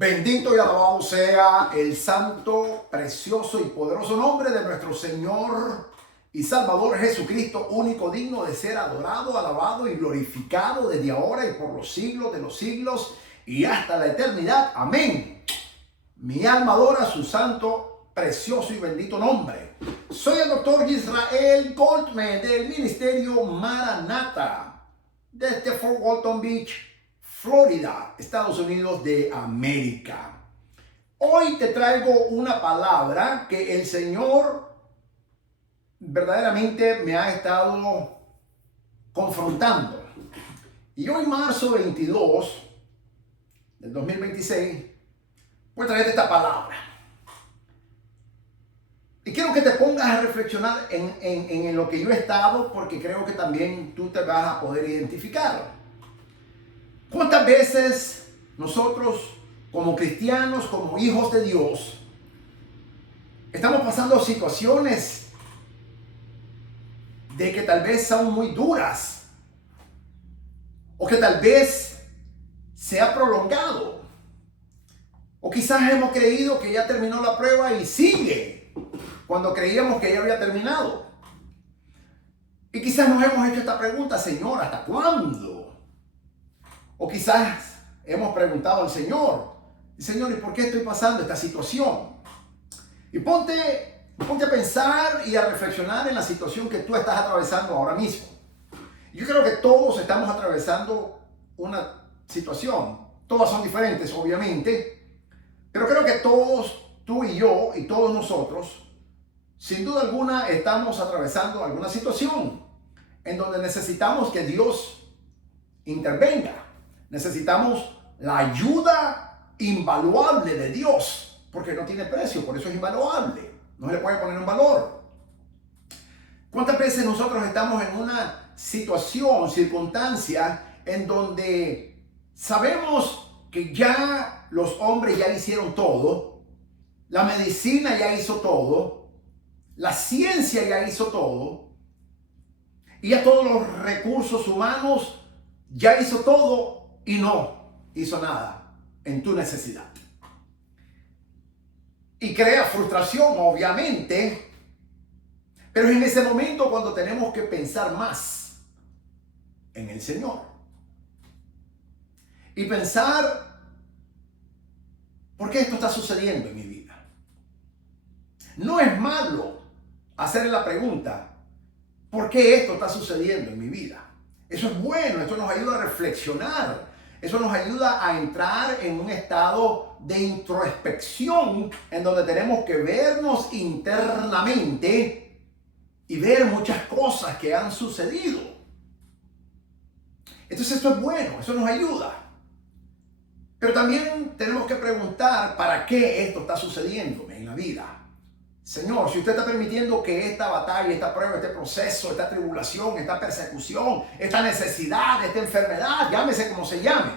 Bendito y alabado sea el santo, precioso y poderoso nombre de nuestro Señor y Salvador Jesucristo, único digno de ser adorado, alabado y glorificado desde ahora y por los siglos de los siglos y hasta la eternidad. Amén. Mi alma adora su santo, precioso y bendito nombre. Soy el doctor Israel Goldman del Ministerio Maranatha desde Fort Walton Beach, Florida, Estados Unidos de América. Hoy te traigo una palabra que el Señor verdaderamente me ha estado confrontando. Y hoy, marzo 22 del 2026, voy a traerte esta palabra. Y quiero que te pongas a reflexionar en lo que yo he estado, porque creo que también tú te vas a poder identificar. ¿Cuántas veces nosotros, como cristianos, como hijos de Dios, estamos pasando situaciones de que tal vez son muy duras o que tal vez se ha prolongado? O quizás hemos creído que ya terminó la prueba y sigue cuando creíamos que ya había terminado. Y quizás nos hemos hecho esta pregunta: Señor, ¿hasta cuándo? O quizás hemos preguntado al Señor: Señor, ¿y por qué estoy pasando esta situación? Y ponte a pensar y a reflexionar en la situación que tú estás atravesando ahora mismo. Yo creo que todos estamos atravesando una situación. Todas son diferentes, obviamente. Pero creo que todos, tú y yo y todos nosotros, sin duda alguna, estamos atravesando alguna situación en donde necesitamos que Dios intervenga. Necesitamos la ayuda invaluable de Dios, porque no tiene precio, por eso es invaluable. No se le puede poner un valor. ¿Cuántas veces nosotros estamos en una situación, circunstancia, en donde sabemos que ya los hombres ya hicieron todo, la medicina ya hizo todo, la ciencia ya hizo todo, y ya todos los recursos humanos ya hizo todo y no hizo nada en tu necesidad? Y crea frustración, obviamente, pero es en ese momento cuando tenemos que pensar más en el Señor y pensar: ¿por qué esto está sucediendo en mi vida? No es malo hacer la pregunta: ¿por qué esto está sucediendo en mi vida? Eso es bueno, esto nos ayuda a reflexionar, eso nos ayuda a entrar en un estado de introspección en donde tenemos que vernos internamente y ver muchas cosas que han sucedido. Entonces esto es bueno, eso nos ayuda. Pero también tenemos que preguntar: ¿para qué esto está sucediéndome en la vida? Señor, si usted está permitiendo que esta batalla, esta prueba, este proceso, esta tribulación, esta persecución, esta necesidad, esta enfermedad, llámese como se llame,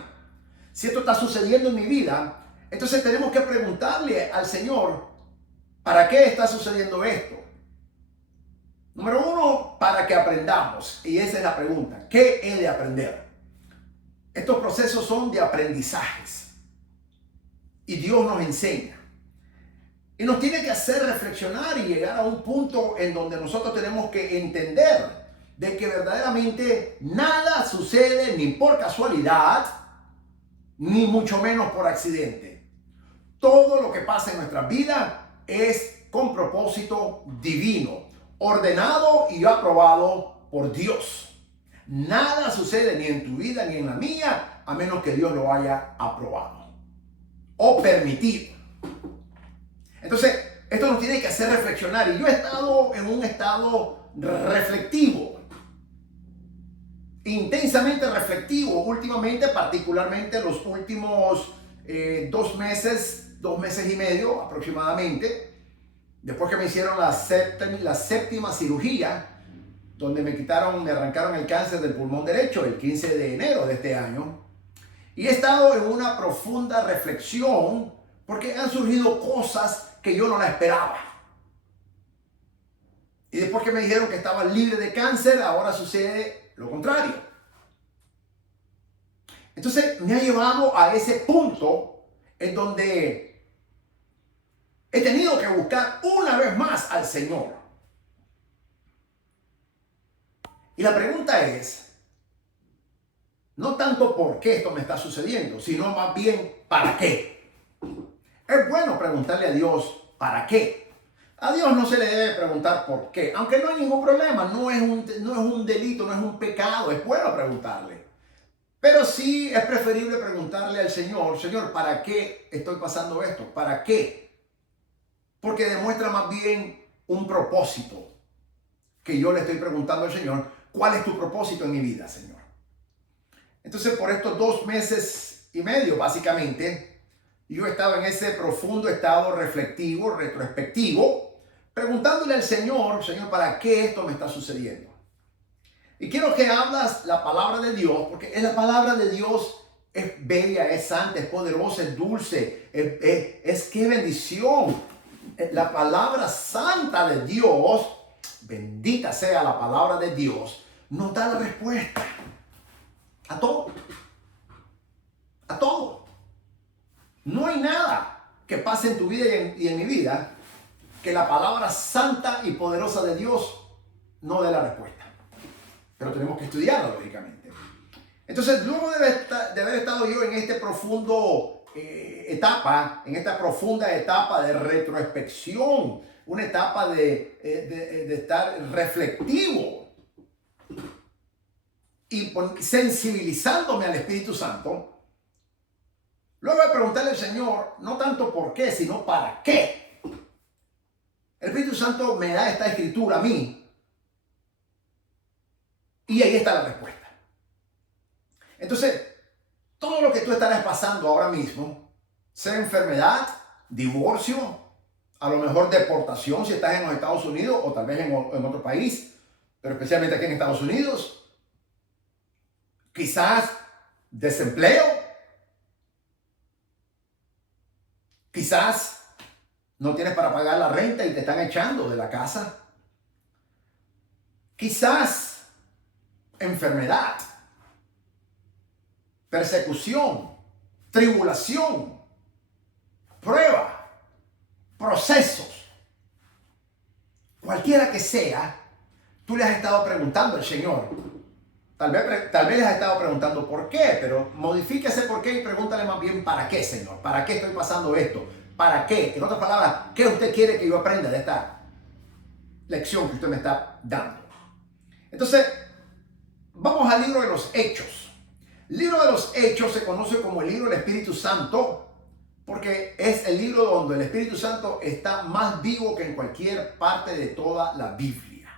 si esto está sucediendo en mi vida, entonces tenemos que preguntarle al Señor: ¿para qué está sucediendo esto? Número uno, para que aprendamos. Y esa es la pregunta: ¿qué he de aprender? Estos procesos son de aprendizajes y Dios nos enseña. Y nos tiene que hacer reflexionar y llegar a un punto en donde nosotros tenemos que entender de que verdaderamente nada sucede ni por casualidad, ni mucho menos por accidente. Todo lo que pasa en nuestra vida es con propósito divino, ordenado y aprobado por Dios. Nada sucede ni en tu vida ni en la mía a menos que Dios lo haya aprobado o permitido. Entonces, esto nos tiene que hacer reflexionar. Y yo he estado en un estado reflectivo, intensamente reflectivo, últimamente, particularmente los últimos 2 meses y medio aproximadamente, después que me hicieron la séptima cirugía, donde me arrancaron el cáncer del pulmón derecho el 15 de enero de este año. Y he estado en una profunda reflexión porque han surgido cosas que yo no la esperaba. Y después que me dijeron que estaba libre de cáncer, ahora sucede lo contrario. Entonces me ha llevado a ese punto en donde he tenido que buscar una vez más al Señor. Y la pregunta es, no tanto por qué esto me está sucediendo, sino más bien para qué. Es bueno preguntarle a Dios para qué. A Dios no se le debe preguntar por qué, aunque no hay ningún problema, no es un delito, no es un pecado, es bueno preguntarle. Pero sí es preferible preguntarle al Señor, Señor, ¿para qué estoy pasando esto? ¿Para qué? Porque demuestra más bien un propósito que yo le estoy preguntando al Señor, ¿cuál es tu propósito en mi vida, Señor? Entonces, por estos 2 meses y medio, básicamente, yo estaba en ese profundo estado reflectivo, retrospectivo, preguntándole al Señor, Señor, ¿para qué esto me está sucediendo? Y quiero que hablas la palabra de Dios, porque la palabra de Dios es bella, es santa, es poderosa, es dulce, es qué bendición. La palabra santa de Dios, bendita sea la palabra de Dios, nos da la respuesta a todo. A todo. No hay nada que pase en tu vida y en mi vida que la palabra santa y poderosa de Dios no dé la respuesta. Pero tenemos que estudiarla, lógicamente. Entonces, luego de haber estado yo en este profundo en esta profunda etapa de retrospección, una etapa de estar reflectivo y sensibilizándome al Espíritu Santo, luego de preguntarle al Señor, no tanto por qué, sino para qué. El Espíritu Santo me da esta escritura a mí. Y ahí está la respuesta. Entonces, todo lo que tú estarás pasando ahora mismo, sea enfermedad, divorcio, a lo mejor deportación si estás en los Estados Unidos o tal vez en otro país, pero especialmente aquí en Estados Unidos, quizás desempleo, quizás no tienes para pagar la renta y te están echando de la casa, quizás enfermedad, persecución, tribulación, prueba, procesos, cualquiera que sea, tú le has estado preguntando al Señor. Tal vez le has estado preguntando por qué, pero modifique ese por qué y pregúntale más bien para qué, Señor. ¿Para qué estoy pasando esto? ¿Para qué? En otras palabras, ¿qué usted quiere que yo aprenda de esta lección que usted me está dando? Entonces, vamos al libro de los Hechos. El libro de los Hechos se conoce como el libro del Espíritu Santo porque es el libro donde el Espíritu Santo está más vivo que en cualquier parte de toda la Biblia.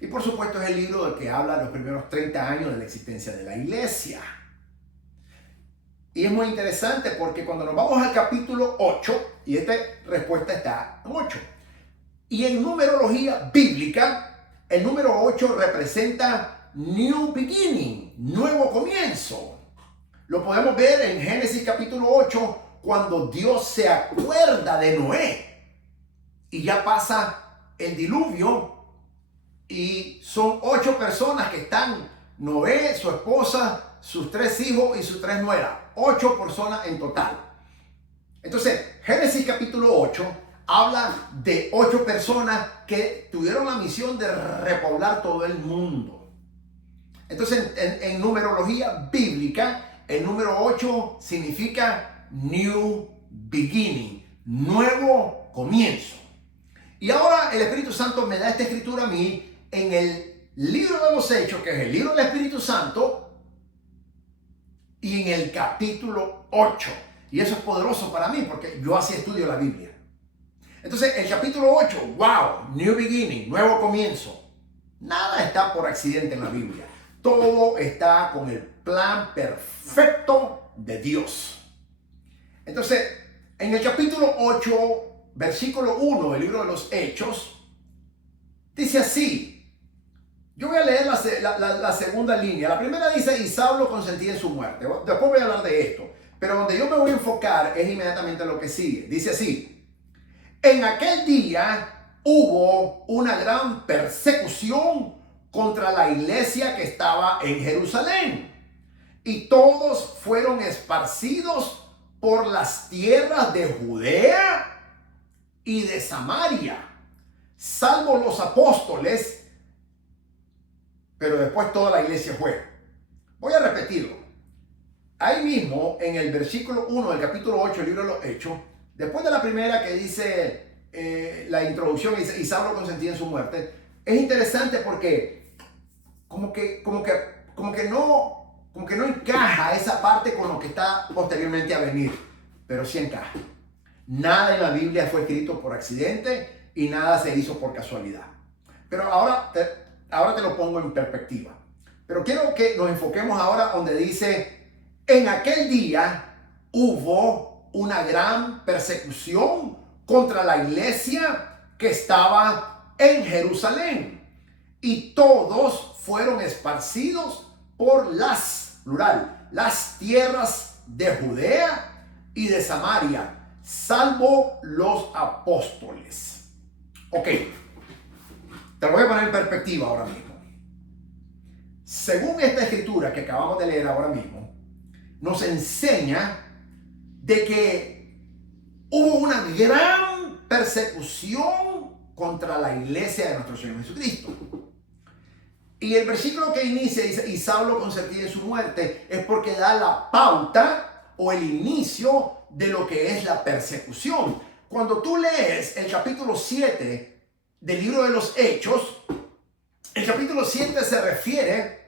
Y por supuesto es el libro del que habla los primeros 30 años de la existencia de la iglesia. Y es muy interesante porque cuando nos vamos al capítulo 8, y esta respuesta está en 8, y en numerología bíblica, el número 8 representa New Beginning, nuevo comienzo. Lo podemos ver en Génesis capítulo 8, cuando Dios se acuerda de Noé. Y ya pasa el diluvio y son 8 personas que están, Noé, su esposa, sus 3 hijos y sus 3 nueras. 8 personas en total. Entonces, Génesis capítulo 8 habla de 8 personas que tuvieron la misión de repoblar todo el mundo. Entonces, en numerología bíblica, el número 8 significa New Beginning, nuevo comienzo. Y ahora el Espíritu Santo me da esta escritura a mí en el libro de los Hechos, que es el libro del Espíritu Santo, y en el capítulo 8. Y eso es poderoso para mí porque yo así estudio la Biblia. Entonces, el capítulo 8, wow, New Beginning, nuevo comienzo. Nada está por accidente en la Biblia. Todo está con el plan perfecto de Dios. Entonces, en el capítulo 8, versículo 1 del libro de los Hechos, dice así. Yo voy a leer la segunda línea. La primera dice, y Saulo consentía en su muerte. Después voy a hablar de esto. Pero donde yo me voy a enfocar es inmediatamente lo que sigue. Dice así. En aquel día hubo una gran persecución contra la iglesia que estaba en Jerusalén. Y todos fueron esparcidos por las tierras de Judea y de Samaria, salvo los apóstoles, pero después toda la iglesia fue. Voy a repetirlo. Ahí mismo, en el versículo 1 del capítulo 8 del libro de los Hechos, después de la primera que dice la introducción, y Saulo consentía en su muerte, es interesante porque como que no encaja esa parte con lo que está posteriormente a venir, pero sí encaja. Nada en la Biblia fue escrito por accidente y nada se hizo por casualidad. Pero ahora te lo pongo en perspectiva. Pero quiero que nos enfoquemos ahora donde dice, en aquel día hubo una gran persecución contra la iglesia que estaba en Jerusalén, y todos fueron esparcidos por las tierras de Judea y de Samaria, salvo los apóstoles. Ok, te lo voy a poner en perspectiva ahora mismo. Según esta escritura que acabamos de leer ahora mismo, nos enseña de que hubo una gran persecución contra la iglesia de nuestro Señor Jesucristo. Y el versículo que inicia dice, y Saulo consentía en su muerte, es porque da la pauta o el inicio de lo que es la persecución. Cuando tú lees el capítulo 7 del libro de los Hechos, el capítulo 7 se refiere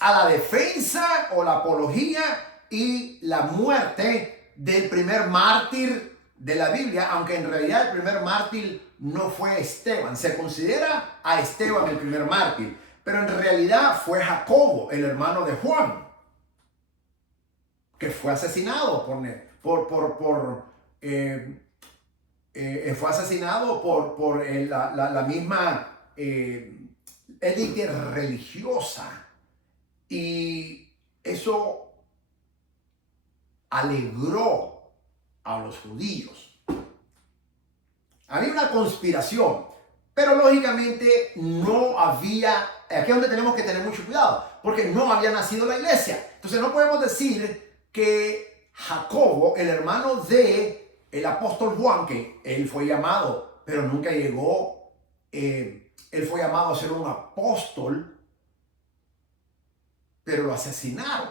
a la defensa o la apología y la muerte del primer mártir de la Biblia, aunque en realidad el primer mártir no fue Esteban. Se considera a Esteban el primer mártir, pero en realidad fue Jacobo, el hermano de Juan, que fue asesinado por la misma élite religiosa. Y eso alegró a los judíos. Había una conspiración, pero lógicamente no había, aquí es donde tenemos que tener mucho cuidado, porque no había nacido la iglesia. Entonces no podemos decir que Jacobo, el hermano de el apóstol Juan, que él fue llamado, pero nunca llegó, él fue llamado a ser un apóstol, pero lo asesinaron.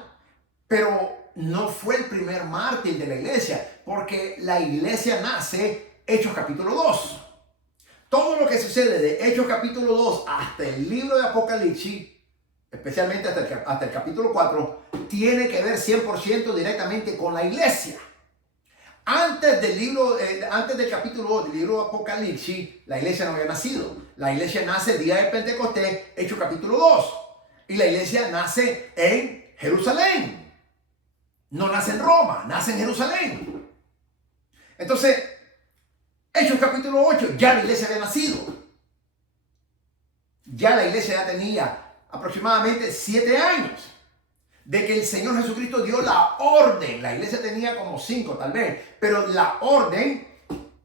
Pero no fue el primer mártir de la iglesia, porque la iglesia nace Hechos capítulo 2. Todo lo que sucede de Hechos capítulo 2 hasta el libro de Apocalipsis, especialmente hasta el capítulo 4, tiene que ver 100% directamente con la iglesia. Antes del capítulo 2 del libro de Apocalipsis, la iglesia no había nacido. La iglesia nace el día de Pentecostés, Hechos capítulo 2. Y la iglesia nace en Jerusalén. No nace en Roma, nace en Jerusalén. Entonces, Hechos capítulo 8, ya la iglesia había nacido. Ya la iglesia ya tenía aproximadamente 7 años de que el Señor Jesucristo dio la orden. La iglesia tenía como 5 tal vez, pero la orden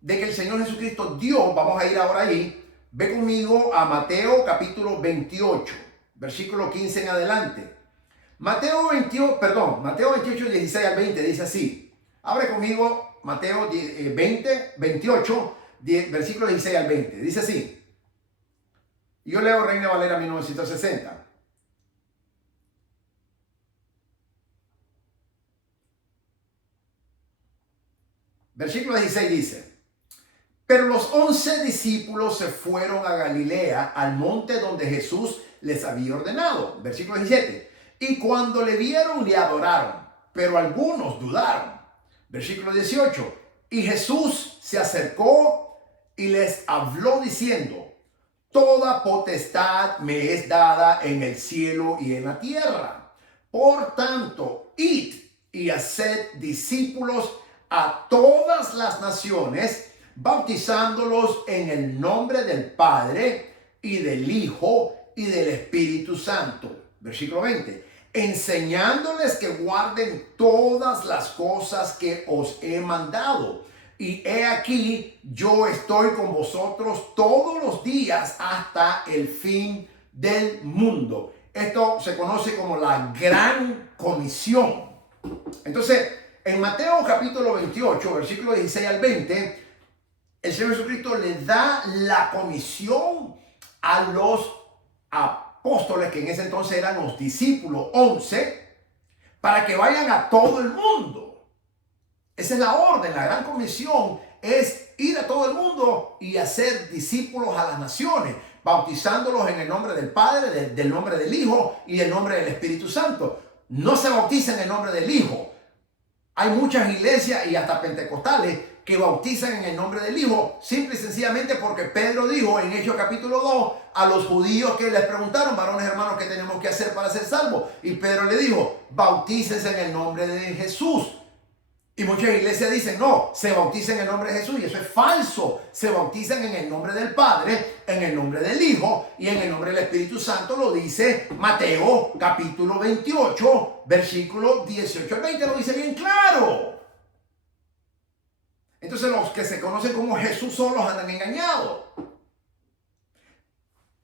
de que el Señor Jesucristo dio, vamos a ir ahora ahí. Ve conmigo a Mateo capítulo 28, versículo 15 en adelante. Mateo 28, 16 al 20 dice así. Abre conmigo Mateo 28, versículo 16 al 20. Dice así. Yo leo Reina Valera 1960. Versículo 16 dice: pero los 11 discípulos se fueron a Galilea, al monte donde Jesús les había ordenado. Versículo 17. Y cuando le vieron, le adoraron, pero algunos dudaron. Versículo 18. Y Jesús se acercó y les habló diciendo: toda potestad me es dada en el cielo y en la tierra. Por tanto, id y haced discípulos a todas las naciones, bautizándolos en el nombre del Padre y del Hijo y del Espíritu Santo. Versículo 20. Enseñándoles que guarden todas las cosas que os he mandado. Y he aquí, yo estoy con vosotros todos los días hasta el fin del mundo. Esto se conoce como la Gran Comisión. Entonces, en Mateo capítulo 28, versículo 16 al 20, el Señor Jesucristo le da la comisión a los apóstoles, que en ese entonces eran los discípulos, 11, para que vayan a todo el mundo. Esa es la orden, la gran comisión es ir a todo el mundo y hacer discípulos a las naciones, bautizándolos en el nombre del Padre, del nombre del Hijo y del nombre del Espíritu Santo. No se bautiza en el nombre del Hijo. Hay muchas iglesias y hasta pentecostales que bautizan en el nombre del Hijo, simple y sencillamente porque Pedro dijo en Hechos capítulo 2 a los judíos que les preguntaron, varones hermanos, ¿qué tenemos que hacer para ser salvos? Y Pedro le dijo, bautícense en el nombre de Jesús. Y muchas iglesias dicen, no, se bautizan en el nombre de Jesús, y eso es falso. Se bautizan en el nombre del Padre, en el nombre del Hijo y en el nombre del Espíritu Santo. Lo dice Mateo capítulo 28, versículo 18 al 20, lo dice bien claro. Entonces los que se conocen como Jesús son los andan engañados.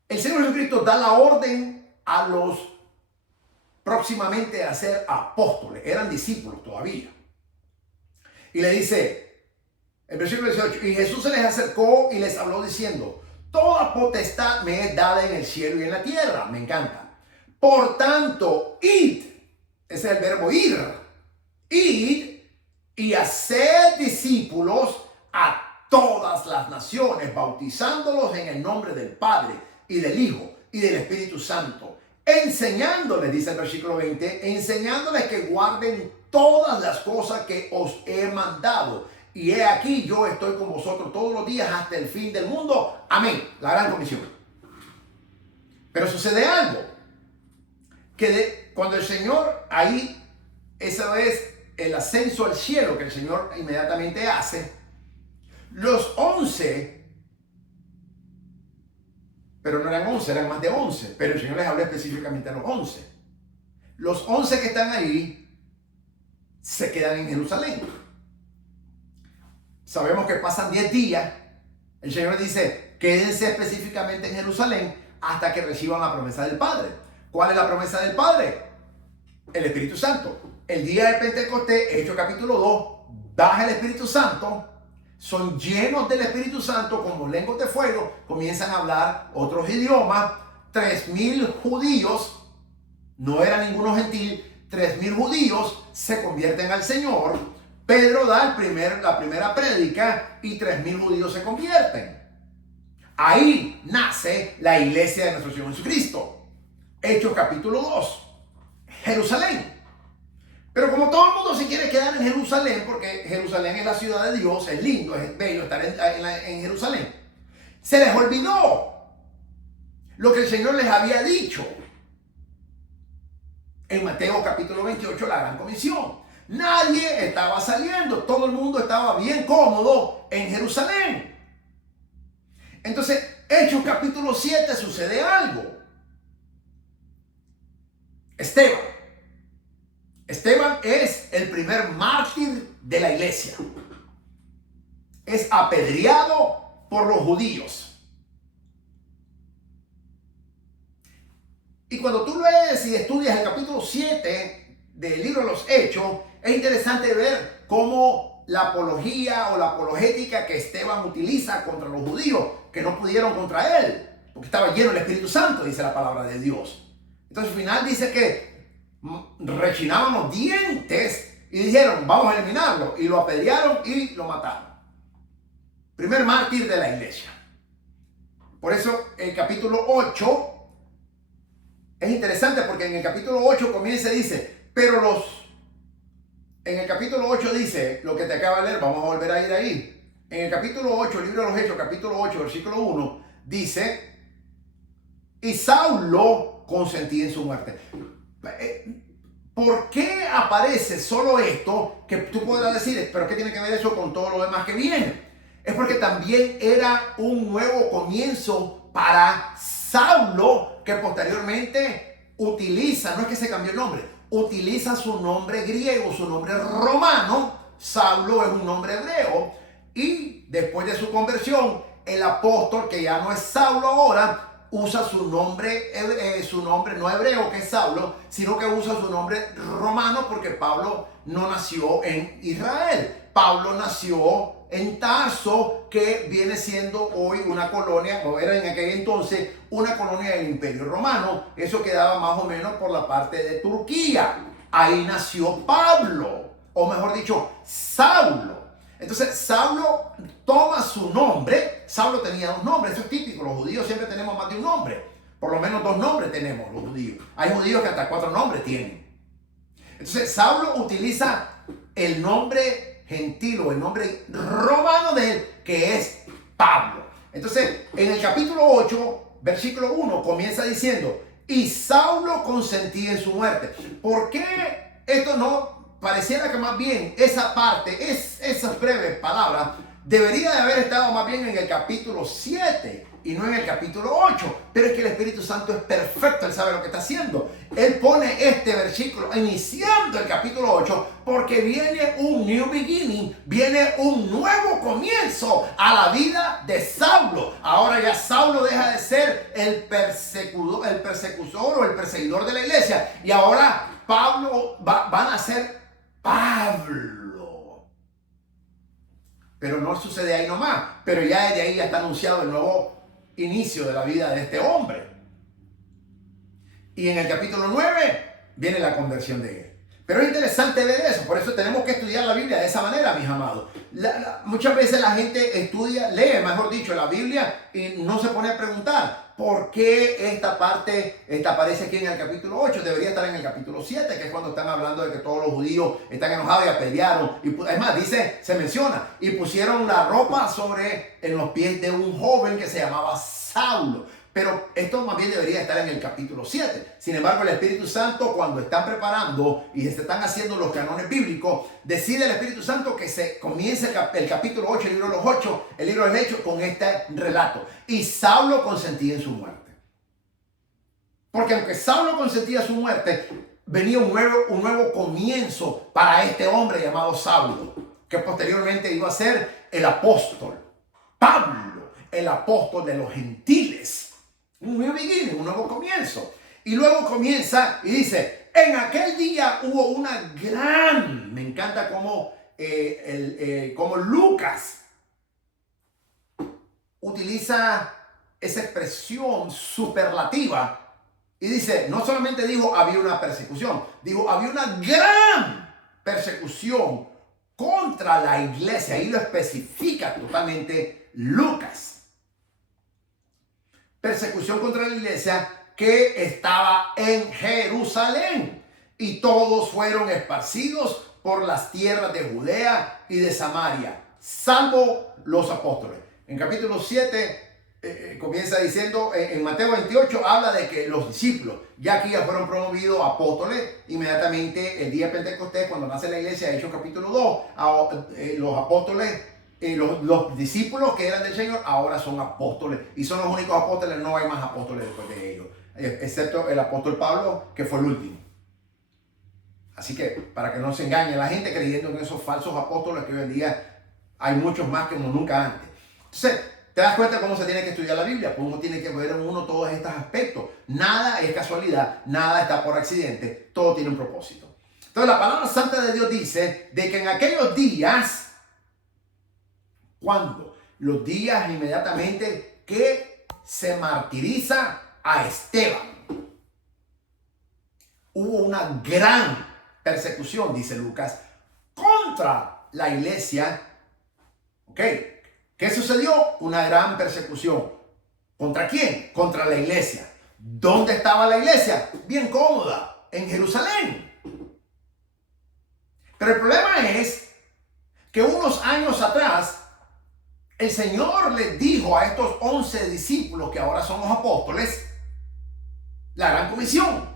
El Señor Jesucristo da la orden a los próximamente a ser apóstoles. Eran discípulos todavía. Y le dice, el versículo 18, y Jesús se les acercó y les habló diciendo, toda potestad me es dada en el cielo y en la tierra. Me encanta. Por tanto, id, ese es el verbo ir, id y haced discípulos a todas las naciones, bautizándolos en el nombre del Padre y del Hijo y del Espíritu Santo, enseñándoles, dice el versículo 20, enseñándoles que guarden todas las cosas que os he mandado. Y he aquí, yo estoy con vosotros todos los días hasta el fin del mundo. Amén. La gran comisión. Pero sucede algo. Que cuando el Señor ahí, esa es el ascenso al cielo que el Señor inmediatamente hace, los 11, pero no eran 11, eran más de 11, pero el Señor les habló específicamente a los 11. Los 11 que están ahí se quedan en Jerusalén. Sabemos que pasan 10 días. El Señor dice, quédense específicamente en Jerusalén hasta que reciban la promesa del Padre. ¿Cuál es la promesa del Padre? El Espíritu Santo. El día de Pentecostés, Hechos capítulo 2, baja el Espíritu Santo, son llenos del Espíritu Santo como lenguas de fuego, comienzan a hablar otros idiomas. 3,000 judíos, no era ninguno gentil, 3,000 judíos se convierten al Señor. Pedro da la primera prédica y 3,000 judíos se convierten. Ahí nace la iglesia de nuestro Señor Jesucristo. Hechos capítulo 2, Jerusalén. Pero como todo el mundo se quiere quedar en Jerusalén, porque Jerusalén es la ciudad de Dios, es lindo, es bello estar en Jerusalén, se les olvidó lo que el Señor les había dicho en Mateo capítulo 28, la gran comisión. Nadie estaba saliendo, todo el mundo estaba bien cómodo en Jerusalén. Entonces, Hechos capítulo 7 sucede algo. Esteban es el primer mártir de la iglesia. Es apedreado por los judíos. Y cuando tú lees y estudias el capítulo 7 del libro de los Hechos, es interesante ver cómo la apología o la apologética que Esteban utiliza contra los judíos, que no pudieron contra él, porque estaba lleno del Espíritu Santo, dice la palabra de Dios. Entonces al final dice que rechinaban los dientes y dijeron, vamos a eliminarlo, y lo apedrearon y lo mataron. Primer mártir de la iglesia. Por eso el capítulo 8 es interesante, porque en el capítulo 8 comienza y dice, en el capítulo 8 dice lo que te acaba de leer, vamos a volver a ir ahí. En el capítulo 8, el libro de los Hechos, capítulo 8, versículo 1, dice, y Saulo consentía en su muerte. ¿Por qué aparece solo esto? Que tú podrás decir, pero ¿qué tiene que ver eso con todo lo demás que viene? Es porque también era un nuevo comienzo para Saulo, que posteriormente utiliza, no es que se cambió el nombre, utiliza su nombre griego, su nombre romano. Saulo es un nombre hebreo, y después de su conversión, el apóstol, que ya no es Saulo ahora, usa su nombre no hebreo, que es Saulo, sino que usa su nombre romano, porque Pablo no nació en Israel. Pablo nació en Tarso, que viene siendo hoy una colonia, o era en aquel entonces una colonia del Imperio Romano. Eso quedaba más o menos por la parte de Turquía. Ahí nació Pablo, o mejor dicho, Saulo. Entonces Saulo toma su nombre. Saulo tenía dos nombres, eso es típico. Los judíos siempre tenemos más de un nombre. Por lo menos dos nombres tenemos los judíos. Hay judíos que hasta 4 nombres tienen. Entonces Saulo utiliza el nombre gentil o el nombre romano de él, que es Pablo. Entonces en el capítulo 8, versículo 1, comienza diciendo: y Saulo consentía en su muerte. ¿Por qué esto no? Pareciera que más bien esa parte, esas breves palabras, debería de haber estado más bien en el capítulo 7 y no en el capítulo 8. Pero es que el Espíritu Santo es perfecto, Él sabe lo que está haciendo. Él pone este versículo iniciando el capítulo 8 porque viene un new beginning, viene un nuevo comienzo a la vida de Saulo. Ahora ya Saulo deja de ser el persecutor o el perseguidor de la iglesia, y ahora Pablo van a ser Pablo. Pero no sucede ahí nomás. Pero ya desde ahí ya está anunciado el nuevo inicio de la vida de este hombre. Y en el capítulo 9 viene la conversión de él. Pero es interesante ver eso. Por eso tenemos que estudiar la Biblia de esa manera, mis amados. Muchas veces la gente lee, mejor dicho, la Biblia y no se pone a preguntar por qué esta parte aparece aquí en el capítulo 8. Debería estar en el capítulo 7, que es cuando están hablando de que todos los judíos están enojados y apedrearon. Y además se menciona, y pusieron la ropa en los pies de un joven que se llamaba Saulo. Pero esto más bien debería estar en el capítulo 7. Sin embargo, el Espíritu Santo, cuando están preparando y se están haciendo los canones bíblicos, decide el Espíritu Santo que se comience el capítulo 8, el libro de los 8, el libro del Hechos, con este relato. Y Saulo consentía en su muerte. Porque aunque Saulo consentía su muerte, venía un nuevo comienzo para este hombre llamado Saulo, que posteriormente iba a ser el apóstol Pablo, el apóstol de los gentiles. Un nuevo beginning, un nuevo comienzo. Y luego comienza y dice: en aquel día hubo una gran... Me encanta cómo Lucas utiliza esa expresión superlativa y dice, no solamente dijo había una persecución, dijo había una gran persecución contra la iglesia. Ahí lo especifica totalmente Lucas. Persecución contra la iglesia que estaba en Jerusalén, y todos fueron esparcidos por las tierras de Judea y de Samaria, salvo los apóstoles. En capítulo 7 comienza diciendo, en Mateo 28 habla de que los discípulos ya aquí ya fueron promovidos apóstoles inmediatamente el día de Pentecostés, cuando nace la iglesia. Hechos capítulo 2, los apóstoles, los discípulos que eran del Señor ahora son apóstoles, y son los únicos apóstoles. No hay más apóstoles después de ellos, excepto el apóstol Pablo, que fue el último. Así que para que no se engañe la gente creyendo en esos falsos apóstoles, que hoy en día hay muchos más que nunca antes. Entonces te das cuenta cómo se tiene que estudiar la Biblia. Pues uno tiene que ver en uno todos estos aspectos. Nada es casualidad, nada está por accidente, todo tiene un propósito. Entonces la palabra santa de Dios dice de que en aquellos días, cuando los días inmediatamente que se martiriza a Esteban, hubo una gran persecución, dice Lucas, contra la iglesia. ¿Ok? ¿Qué sucedió? Una gran persecución. ¿Contra quién? Contra la iglesia. ¿Dónde estaba la iglesia? Bien cómoda, en Jerusalén. Pero el problema es que unos años atrás el Señor les dijo a estos 11 discípulos, que ahora son los apóstoles, la gran comisión: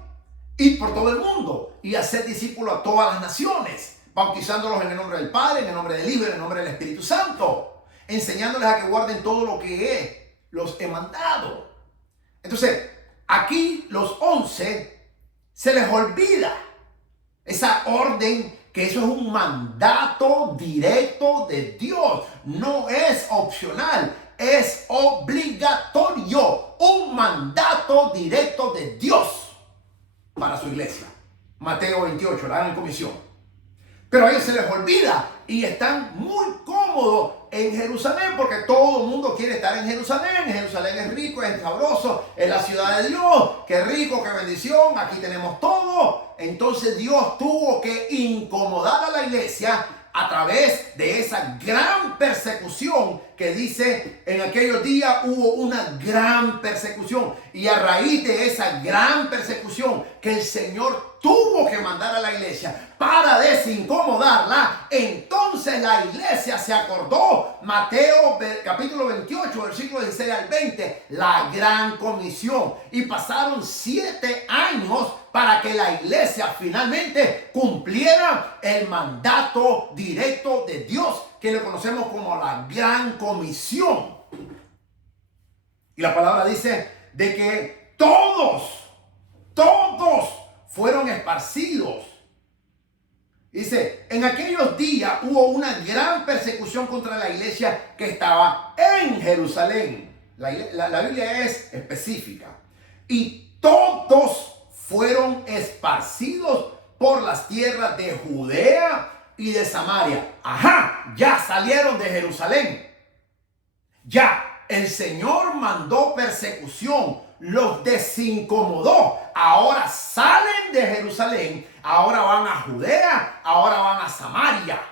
ir por todo el mundo y hacer discípulos a todas las naciones, bautizándolos en el nombre del Padre, en el nombre del Hijo y en el nombre del Espíritu Santo, enseñándoles a que guarden todo lo que los he mandado. Entonces, aquí los 11 se les olvida esa orden, que eso es un mandato directo de Dios, no es opcional. es obligatorio, un mandato directo de Dios para su iglesia. Mateo 28, la gran comisión. Pero a ellos se les olvida y están muy cómodos en Jerusalén porque todo el mundo quiere estar en Jerusalén. Jerusalén es rico, es sabroso, es la ciudad de Dios. Qué rico, qué bendición, aquí tenemos todo. Entonces Dios tuvo que incomodar a la iglesia a través de esa gran persecución que dice en aquellos días hubo una gran persecución, y a raíz de esa gran persecución que el Señor tuvo que mandar a la iglesia para desincomodarla, entonces la iglesia se acordó. Mateo capítulo 28 versículo 16 al 20, la gran comisión, y pasaron 7 años para que la iglesia finalmente cumpliera el mandato directo de Dios, que le conocemos como la gran comisión. Y la palabra dice de que todos fueron esparcidos. Dice, en aquellos días hubo una gran persecución contra la iglesia que estaba en Jerusalén. La Biblia es específica. Y todos fueron esparcidos por las tierras de Judea y de Samaria. Ajá, ya salieron de Jerusalén. Ya, el Señor mandó persecución, los desincomodó. Ahora salen de Jerusalén, ahora van a Judea, ahora van a Samaria.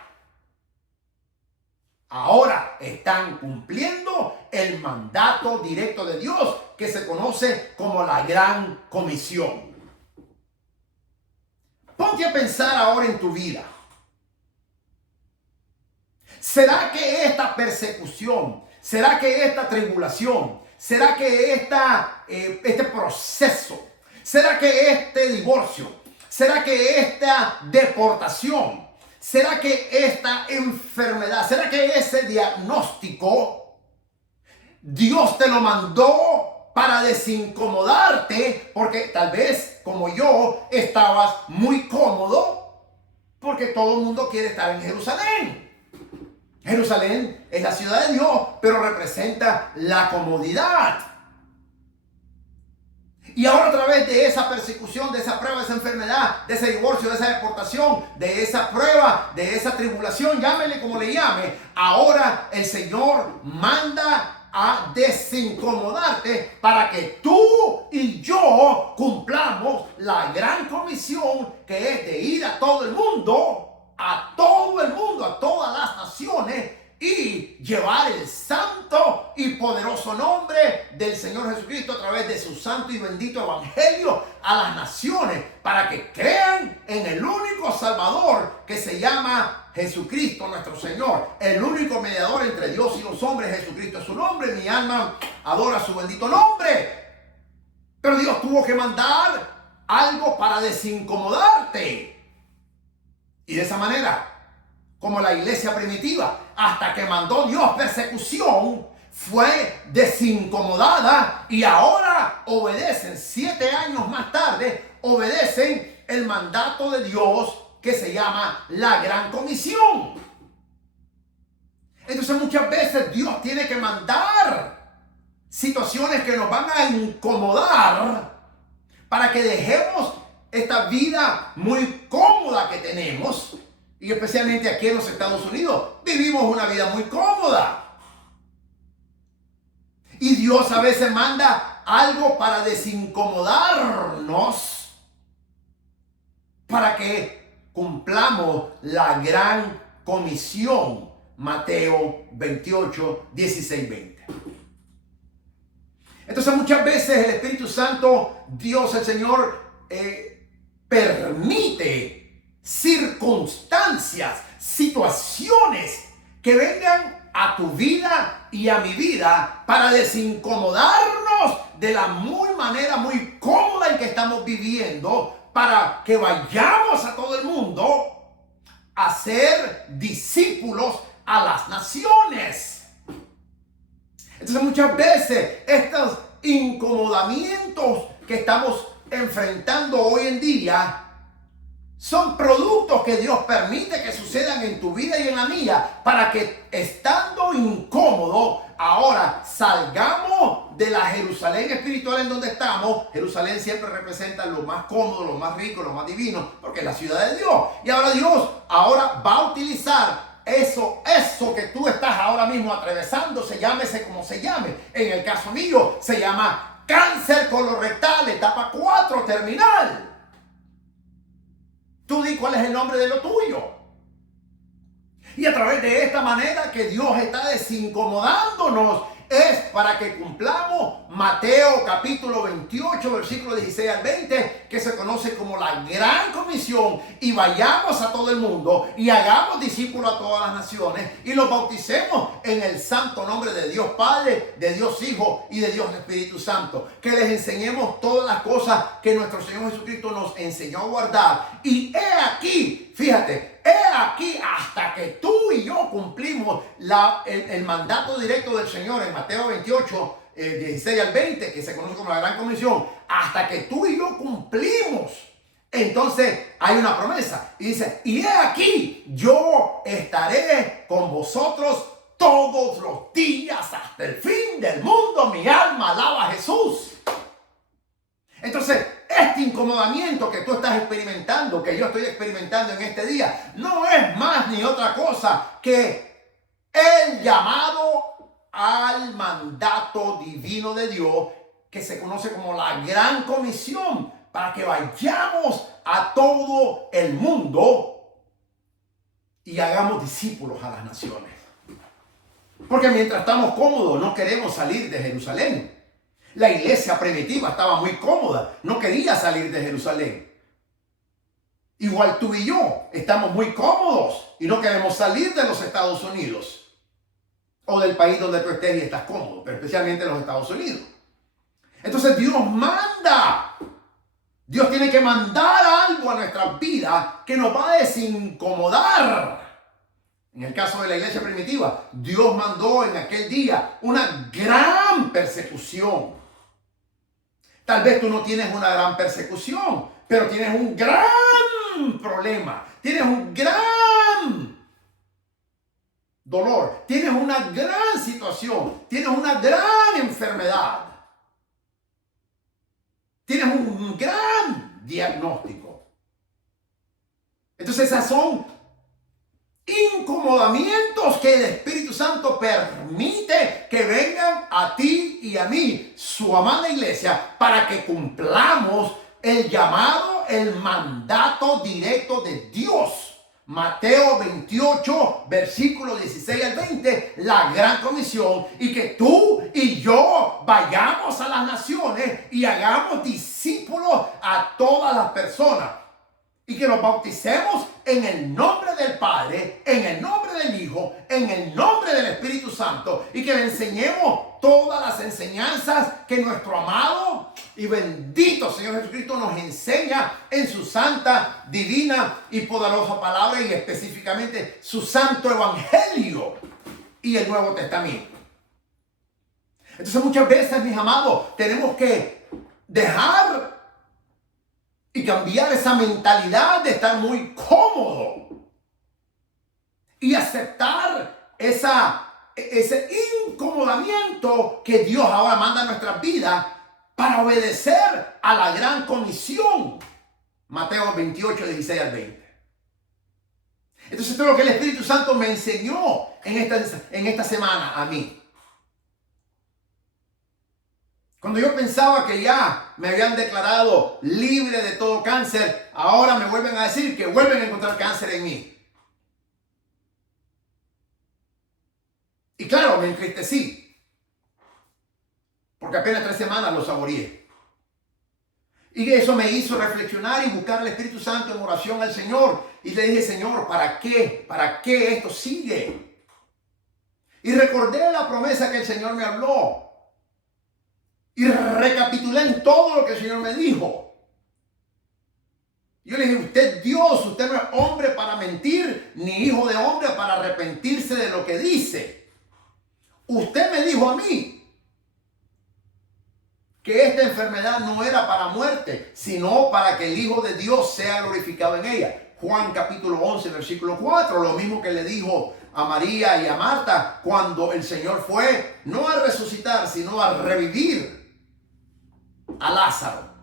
Ahora están cumpliendo el mandato directo de Dios, que se conoce como la gran comisión. Ponte a pensar ahora en tu vida. ¿Será que esta persecución, será que esta tribulación, será que este proceso, será que este divorcio, será que esta deportación, será que esta enfermedad, será que ese diagnóstico Dios te lo mandó para desincomodarte? Porque tal vez, como yo, estabas muy cómodo porque todo el mundo quiere estar en Jerusalén. Jerusalén es la ciudad de Dios, pero representa la comodidad. Y ahora, a través de esa persecución, de esa prueba, de esa enfermedad, de ese divorcio, de esa deportación, de esa prueba, de esa tribulación, llámele como le llame, ahora el Señor manda a desincomodarte para que tú y yo cumplamos la gran comisión, que es de ir a todo el mundo, a todas las naciones, y llevar el santo y poderoso nombre del Señor Jesucristo a través de su santo y bendito evangelio a las naciones, para que crean en el único Salvador que se llama Jesucristo nuestro Señor, el único mediador entre Dios y los hombres. Jesucristo es su nombre, mi alma adora su bendito nombre. Pero Dios tuvo que mandar algo para desincomodarte. Y de esa manera, como la iglesia primitiva, hasta que mandó Dios persecución, fue desincomodada, y ahora obedecen, 7 años más tarde, obedecen el mandato de Dios que se llama la gran comisión. Entonces muchas veces Dios tiene que mandar situaciones que nos van a incomodar para que dejemos esta vida muy cómoda que tenemos. Y especialmente aquí en los Estados Unidos, vivimos una vida muy cómoda. Y Dios a veces manda algo para desincomodarnos, para que cumplamos la gran comisión. Mateo 28, 16, 20. Entonces muchas veces el Espíritu Santo, Dios el Señor, permite circunstancias, situaciones que vengan a tu vida y a mi vida para desincomodarnos de la manera muy cómoda en que estamos viviendo, para que vayamos a todo el mundo a ser discípulos a las naciones. Entonces muchas veces estos incomodamientos que estamos enfrentando hoy en día Son productos que Dios permite que sucedan en tu vida y en la mía para que, estando incómodo, ahora salgamos de la Jerusalén espiritual en donde estamos. Jerusalén siempre representa lo más cómodo, lo más rico, lo más divino, porque es la ciudad de Dios. Y ahora Dios va a utilizar eso que tú estás ahora mismo atravesando, se llámese como se llame. En el caso mío se llama cáncer colorectal, etapa 4, terminal. Tú di cuál es el nombre de lo tuyo. Y a través de esta manera que Dios está desincomodándonos es para que cumplamos Mateo capítulo 28, versículo 16 al 20, que se conoce como la Gran Comisión, y vayamos a todo el mundo y hagamos discípulos a todas las naciones y los bauticemos en el santo nombre de Dios Padre, de Dios Hijo y de Dios Espíritu Santo. Que les enseñemos todas las cosas que nuestro Señor Jesucristo nos enseñó a guardar. Y he aquí, fíjate, he aquí hasta que tú y yo cumplimos el mandato directo del Señor en Mateo 28, 16 al 20, que se conoce como la Gran Comisión. Hasta que tú y yo cumplimos, entonces hay una promesa. Y dice, y he aquí, yo estaré con vosotros todos los días hasta el fin del mundo. Mi alma alaba a Jesús. Entonces, este incomodamiento que tú estás experimentando, que yo estoy experimentando en este día, no es más ni otra cosa que el llamado al mandato divino de Dios, que se conoce como la Gran Comisión, para que vayamos a todo el mundo y hagamos discípulos a las naciones. Porque mientras estamos cómodos, no queremos salir de Jerusalén. La iglesia primitiva estaba muy cómoda, no quería salir de Jerusalén. Igual tú y yo estamos muy cómodos y no queremos salir de los Estados Unidos o del país donde tú estés y estás cómodo, pero especialmente los Estados Unidos. Entonces Dios manda. Dios tiene que mandar algo a nuestras vidas que nos va a desincomodar. En el caso de la iglesia primitiva, Dios mandó en aquel día una gran persecución. Tal vez tú no tienes una gran persecución, pero tienes un gran problema, tienes un gran dolor, tienes una gran situación, tienes una gran enfermedad, tienes un gran diagnóstico. Entonces esas son incomodamientos que el Espíritu Santo permite que vengan a ti y a mí, su amada iglesia, para que cumplamos el llamado, el mandato directo de Dios. Mateo 28, versículo 16 al 20, la Gran Comisión, y que tú y yo vayamos a las naciones y hagamos discípulos a todas las personas. Y que los bauticemos en el nombre del Padre, en el nombre del Hijo, en el nombre del Espíritu Santo. Y que le enseñemos todas las enseñanzas que nuestro amado y bendito Señor Jesucristo nos enseña en su santa, divina y poderosa palabra. Y específicamente su santo evangelio y el Nuevo Testamento. Entonces muchas veces, mis amados, tenemos que dejar y cambiar esa mentalidad de estar muy cómodo y aceptar ese incomodamiento que Dios ahora manda a nuestras vidas para obedecer a la Gran Comisión. Mateo 28, 16 al 20. Entonces esto es lo que el Espíritu Santo me enseñó en esta semana a mí. Cuando yo pensaba que ya me habían declarado libre de todo cáncer, ahora me vuelven a decir que vuelven a encontrar cáncer en mí. Y claro, me entristecí, porque apenas 3 semanas lo saboreé. Y eso me hizo reflexionar y buscar al Espíritu Santo en oración al Señor. Y le dije, Señor, ¿para qué? ¿Para qué esto sigue? Y recordé la promesa que el Señor me habló. Y recapitulé en todo lo que el Señor me dijo. Yo le dije, usted es Dios, usted no es hombre para mentir, ni hijo de hombre para arrepentirse de lo que dice. Usted me dijo a mí que esta enfermedad no era para muerte, sino para que el Hijo de Dios sea glorificado en ella. Juan capítulo 11, versículo 4, lo mismo que le dijo a María y a Marta cuando el Señor fue no a resucitar, sino a revivir a Lázaro.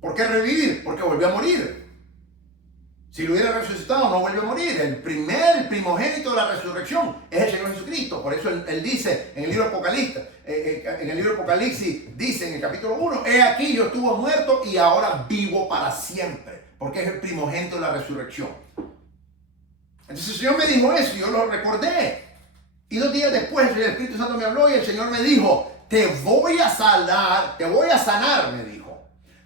¿Por qué revivir? Porque volvió a morir. Si lo hubiera resucitado, no vuelve a morir. El primogénito de la resurrección es el Señor Jesucristo. Por eso él dice en el libro Apocalipsis, dice en el capítulo 1, he aquí yo estuve muerto y ahora vivo para siempre. Porque es el primogénito de la resurrección. Entonces el Señor me dijo eso y yo lo recordé. Y 2 días después el Espíritu Santo me habló y el Señor me dijo, te voy a sanar, me dijo.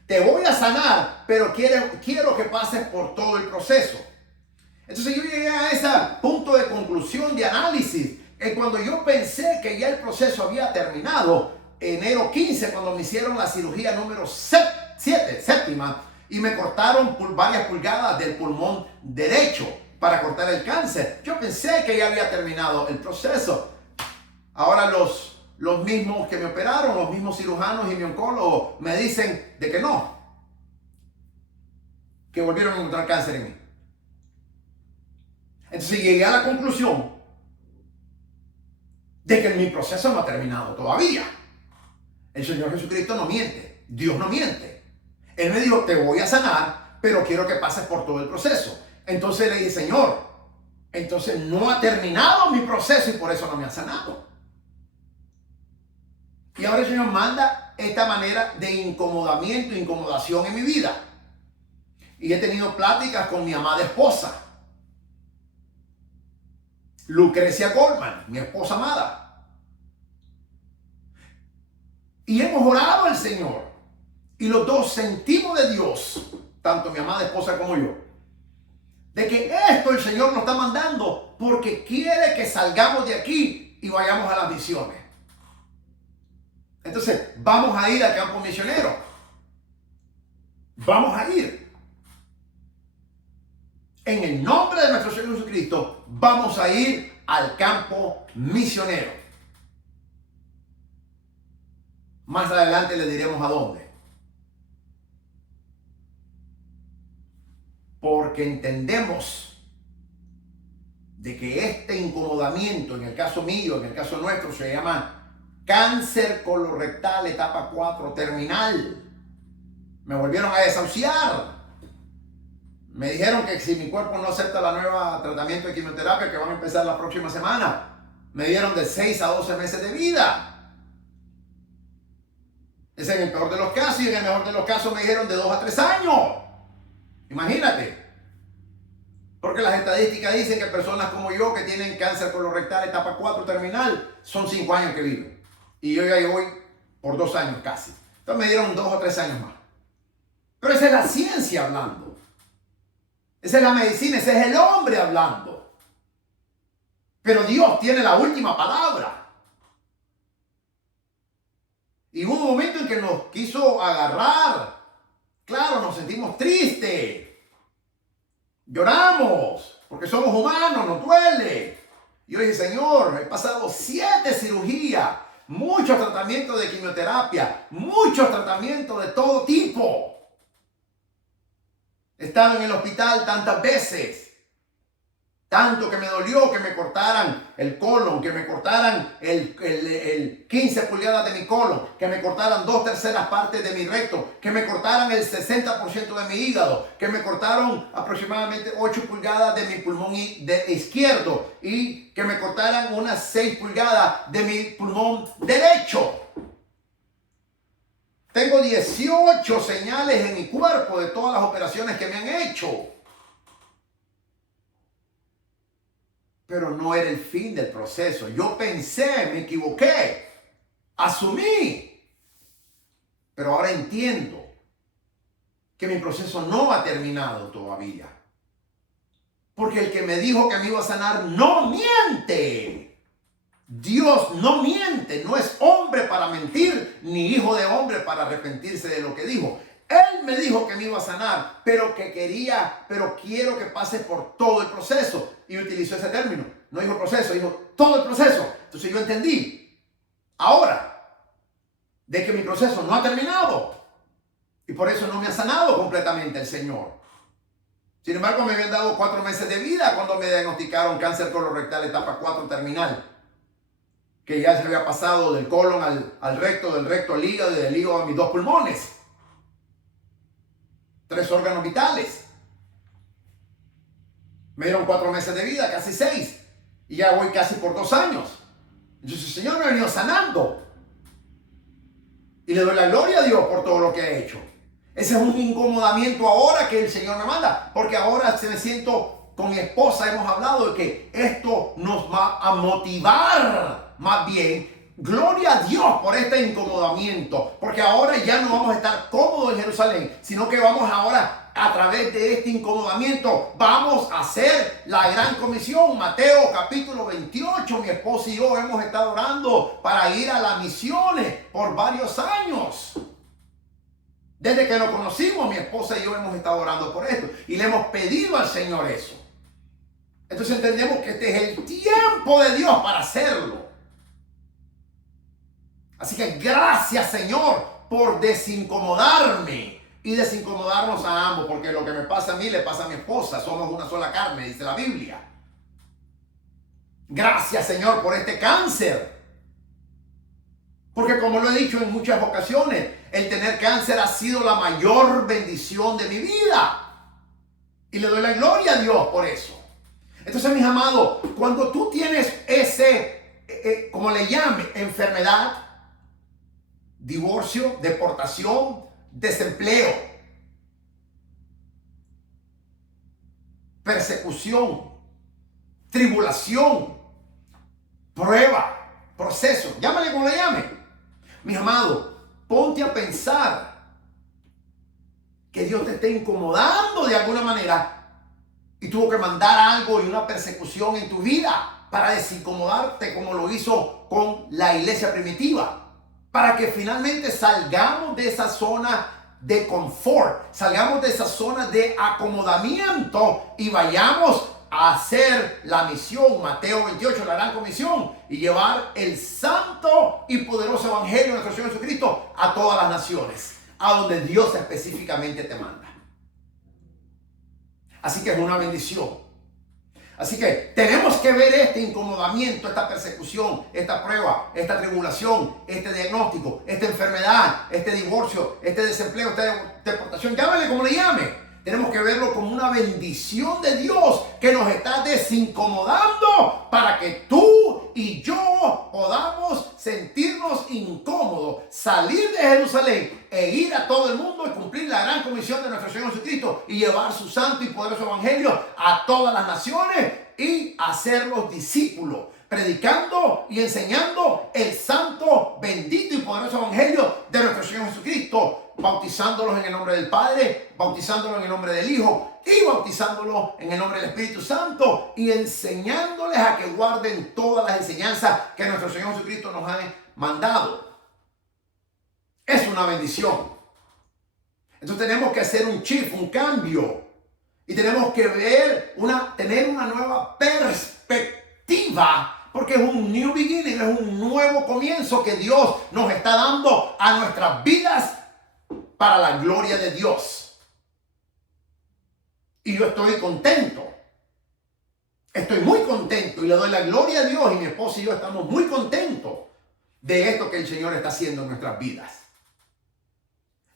Te voy a sanar, pero quiero que pases por todo el proceso. Entonces yo llegué a ese punto de conclusión, de análisis, que cuando yo pensé que ya el proceso había terminado, enero 15, cuando me hicieron la cirugía número 7, y me cortaron varias pulgadas del pulmón derecho para cortar el cáncer. Yo pensé que ya había terminado el proceso. Ahora los mismos que me operaron, los mismos cirujanos y mi oncólogo me dicen de que no, que volvieron a encontrar cáncer en mí. Entonces llegué a la conclusión de que mi proceso no ha terminado todavía. El Señor Jesucristo no miente, Dios no miente. Él me dijo, te voy a sanar, pero quiero que pases por todo el proceso. Entonces le dije, Señor, entonces no ha terminado mi proceso y por eso no me ha sanado. Y ahora el Señor manda esta manera de incomodación en mi vida. Y he tenido pláticas con mi amada esposa, Lucrecia Goldman, mi esposa amada. Y hemos orado al Señor. Y los dos sentimos de Dios, tanto mi amada esposa como yo, de que esto el Señor nos está mandando porque quiere que salgamos de aquí y vayamos a las misiones. Entonces, vamos a ir al campo misionero. Vamos a ir. En el nombre de nuestro Señor Jesucristo, vamos a ir al campo misionero. Más adelante le diremos a dónde. Porque entendemos de que este incomodamiento, en el caso mío, en el caso nuestro, se llama cáncer colorectal etapa 4 terminal. Me volvieron a desahuciar. Me dijeron que si mi cuerpo no acepta la nueva tratamiento de quimioterapia que van a empezar la próxima semana, me dieron de 6 a 12 meses de vida. Es en el peor de los casos, y en el mejor de los casos me dijeron de 2 a 3 años. Imagínate. Porque las estadísticas dicen que personas como yo que tienen cáncer colorectal etapa 4 terminal son 5 años que viven. Y yo ya voy por 2 años casi. Entonces me dieron 2 o 3 años más. Pero esa es la ciencia hablando. Esa es la medicina, ese es el hombre hablando. Pero Dios tiene la última palabra. Y hubo un momento en que nos quiso agarrar. Claro, nos sentimos tristes. Lloramos, porque somos humanos, nos duele. Y yo dije, Señor, he pasado 7 cirugías, muchos tratamientos de quimioterapia, muchos tratamientos de todo tipo. He estado en el hospital tantas veces. Tanto que me dolió que me cortaran el colon, que me cortaran el 15 pulgadas de mi colon, que me cortaran 2/3 partes de mi recto, que me cortaran el 60% de mi hígado, que me cortaron aproximadamente 8 pulgadas de mi pulmón izquierdo y que me cortaran unas 6 pulgadas de mi pulmón derecho. Tengo 18 señales en mi cuerpo de todas las operaciones que me han hecho. Pero no era el fin del proceso. Yo pensé, me equivoqué, asumí. Pero ahora entiendo que mi proceso no ha terminado todavía. Porque el que me dijo que me iba a sanar no miente. Dios no miente, no es hombre para mentir, ni hijo de hombre para arrepentirse de lo que dijo. Él me dijo que me iba a sanar, pero quiero que pases por todo el proceso. Y utilizó ese término. No dijo proceso, dijo todo el proceso. Entonces yo entendí. Ahora, de que mi proceso no ha terminado. Y por eso no me ha sanado completamente el Señor. Sin embargo, me habían dado 4 meses de vida cuando me diagnosticaron cáncer colorectal etapa 4 terminal. Que ya se había pasado del colon al recto, del recto al hígado y del hígado a mis 2 pulmones. 3 órganos vitales. Me dieron 4 meses de vida, casi 6. Y ya voy casi por 2 años. Entonces el Señor me ha venido sanando. Y le doy la gloria a Dios por todo lo que ha hecho. Ese es un incomodamiento ahora que el Señor me manda. Porque ahora se me siento con mi esposa. Hemos hablado de que esto nos va a motivar más bien. Gloria a Dios por este incomodamiento. Porque ahora ya no vamos a estar cómodos en Jerusalén. Sino que vamos ahora a través de este incomodamiento. Vamos a hacer la gran comisión. Mateo capítulo 28. Mi esposa y yo hemos estado orando para ir a las misiones por varios años. Desde que lo conocimos, mi esposa y yo hemos estado orando por esto. Y le hemos pedido al Señor eso. Entonces entendemos que este es el tiempo de Dios para hacerlo. Así que gracias, Señor, por desincomodarme y desincomodarnos a ambos. Porque lo que me pasa a mí le pasa a mi esposa. Somos una sola carne, dice la Biblia. Gracias, Señor, por este cáncer. Porque como lo he dicho en muchas ocasiones, el tener cáncer ha sido la mayor bendición de mi vida. Y le doy la gloria a Dios por eso. Entonces, mis amados, cuando tú tienes ese, como le llame, enfermedad, divorcio, deportación, desempleo, persecución, tribulación, prueba, proceso, llámale como le llame. Mis amados, ponte a pensar que Dios te esté incomodando de alguna manera y tuvo que mandar algo y una persecución en tu vida para desincomodarte como lo hizo con la iglesia primitiva. Para que finalmente salgamos de esa zona de confort, salgamos de esa zona de acomodamiento y vayamos a hacer la misión, Mateo 28, la gran comisión, y llevar el santo y poderoso evangelio de nuestro Señor Jesucristo a todas las naciones, a donde Dios específicamente te manda. Así que es una bendición. Así que tenemos que ver este incomodamiento, esta persecución, esta prueba, esta tribulación, este diagnóstico, esta enfermedad, este divorcio, este desempleo, esta deportación, llámale como le llame. Tenemos que verlo como una bendición de Dios que nos está desincomodando para que tú y yo podamos sentirnos incómodos, salir de Jerusalén e ir a todo el mundo y cumplir la gran comisión de nuestro Señor Jesucristo y llevar su santo y poderoso evangelio a todas las naciones y hacerlos discípulos, predicando y enseñando el santo, bendito y poderoso evangelio de nuestro Señor Jesucristo, bautizándolos en el nombre del Padre, bautizándolos en el nombre del Hijo y bautizándolos en el nombre del Espíritu Santo y enseñándoles a que guarden todas las enseñanzas que nuestro Señor Jesucristo nos ha mandado. Es una bendición. Entonces tenemos que hacer un shift, un cambio, y tenemos que tener una nueva perspectiva. Porque es un new beginning, es un nuevo comienzo que Dios nos está dando a nuestras vidas para la gloria de Dios. Y yo estoy contento. Estoy muy contento y le doy la gloria a Dios, y mi esposa y yo estamos muy contentos de esto que el Señor está haciendo en nuestras vidas.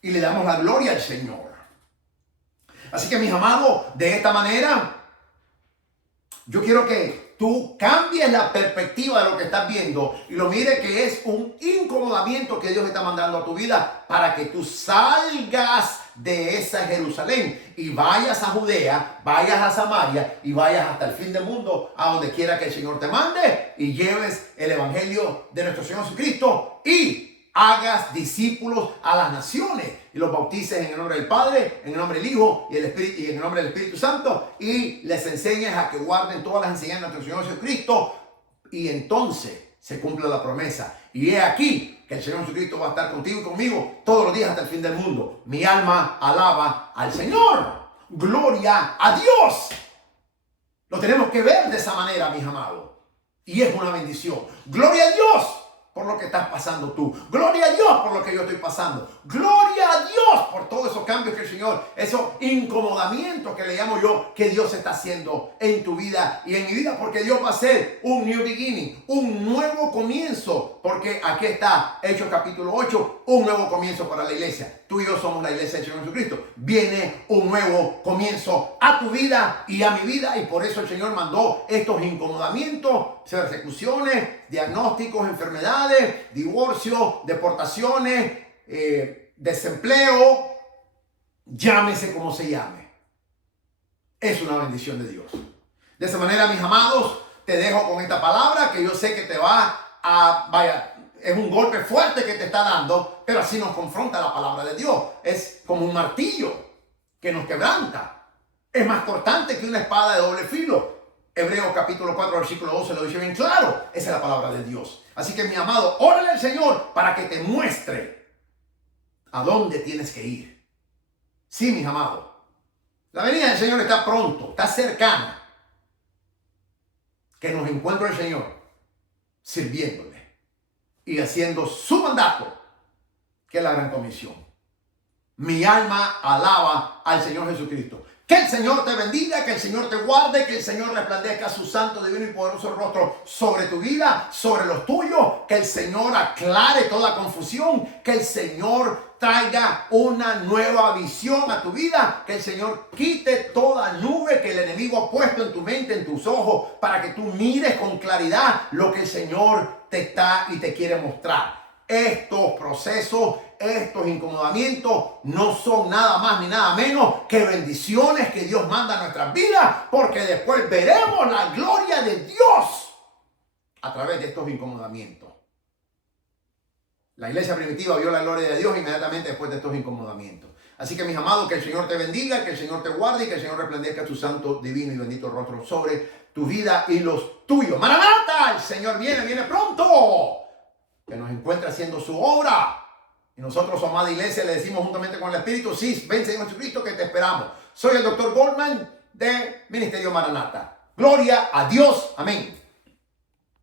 Y le damos la gloria al Señor. Así que, mis amados, de esta manera, yo quiero que tú cambies la perspectiva de lo que estás viendo y lo mires que es un incomodamiento que Dios está mandando a tu vida para que tú salgas de esa Jerusalén y vayas a Judea, vayas a Samaria y vayas hasta el fin del mundo, a donde quiera que el Señor te mande, y lleves el evangelio de nuestro Señor Jesucristo y hagas discípulos a las naciones y los bautices en el nombre del Padre, en el nombre del Hijo y en el nombre del Espíritu Santo, y les enseñes a que guarden todas las enseñanzas de nuestro Señor Jesucristo, y entonces se cumple la promesa. Y he aquí que el Señor Jesucristo va a estar contigo y conmigo todos los días hasta el fin del mundo. Mi alma alaba al Señor. Gloria a Dios. Lo tenemos que ver de esa manera, mis amados. Y es una bendición. Gloria a Dios. por lo que estás pasando tú. Gloria a Dios por lo que yo estoy pasando. Gloria a Dios por todos esos cambios que el Señor, esos incomodamientos que le llamo yo, que Dios está haciendo en tu vida y en mi vida, porque Dios va a hacer un new beginning, un nuevo comienzo, porque aquí está Hechos capítulo 8, un nuevo comienzo para la iglesia. Tú y yo somos la iglesia del Señor Jesucristo. Viene un nuevo comienzo a tu vida y a mi vida, y por eso el Señor mandó estos incomodamientos, persecuciones, diagnósticos, enfermedades, divorcio, deportaciones, desempleo, llámese como se llame. Es una bendición de Dios. De esa manera, mis amados, te dejo con esta palabra que yo sé que te va a, es un golpe fuerte que te está dando, pero así nos confronta la palabra de Dios. Es como un martillo que nos quebranta. Es más cortante que una espada de doble filo. Hebreos capítulo 4, versículo 12 lo dice bien claro. Esa es la palabra de Dios. Así que, mi amado, órale al Señor para que te muestre a dónde tienes que ir. Sí, mis amados. La venida del Señor está pronto, está cercana. Que nos encuentre el Señor sirviéndole y haciendo su mandato, que es la gran comisión. Mi alma alaba al Señor Jesucristo. Que el Señor te bendiga, que el Señor te guarde, que el Señor resplandezca su santo, divino y poderoso rostro sobre tu vida, sobre los tuyos, que el Señor aclare toda confusión, que el Señor traiga una nueva visión a tu vida, que el Señor quite toda nube que el enemigo ha puesto en tu mente, en tus ojos, para que tú mires con claridad lo que el Señor te está y te quiere mostrar. Estos procesos, estos incomodamientos no son nada más ni nada menos que bendiciones que Dios manda a nuestras vidas, porque después veremos la gloria de Dios a través de estos incomodamientos. La iglesia primitiva vio la gloria de Dios inmediatamente después de estos incomodamientos. Así que, mis amados, que el Señor te bendiga, que el Señor te guarde y que el Señor resplandezca su santo, divino y bendito rostro sobre tu vida y los tuyos. ¡Maranata! El Señor viene pronto. Que nos encuentre haciendo su obra. Y nosotros, su amada iglesia, le decimos juntamente con el Espíritu: sí, ven, Señor Jesucristo, que te esperamos. Soy el Dr. Goldman de Ministerio Maranata. Gloria a Dios. Amén.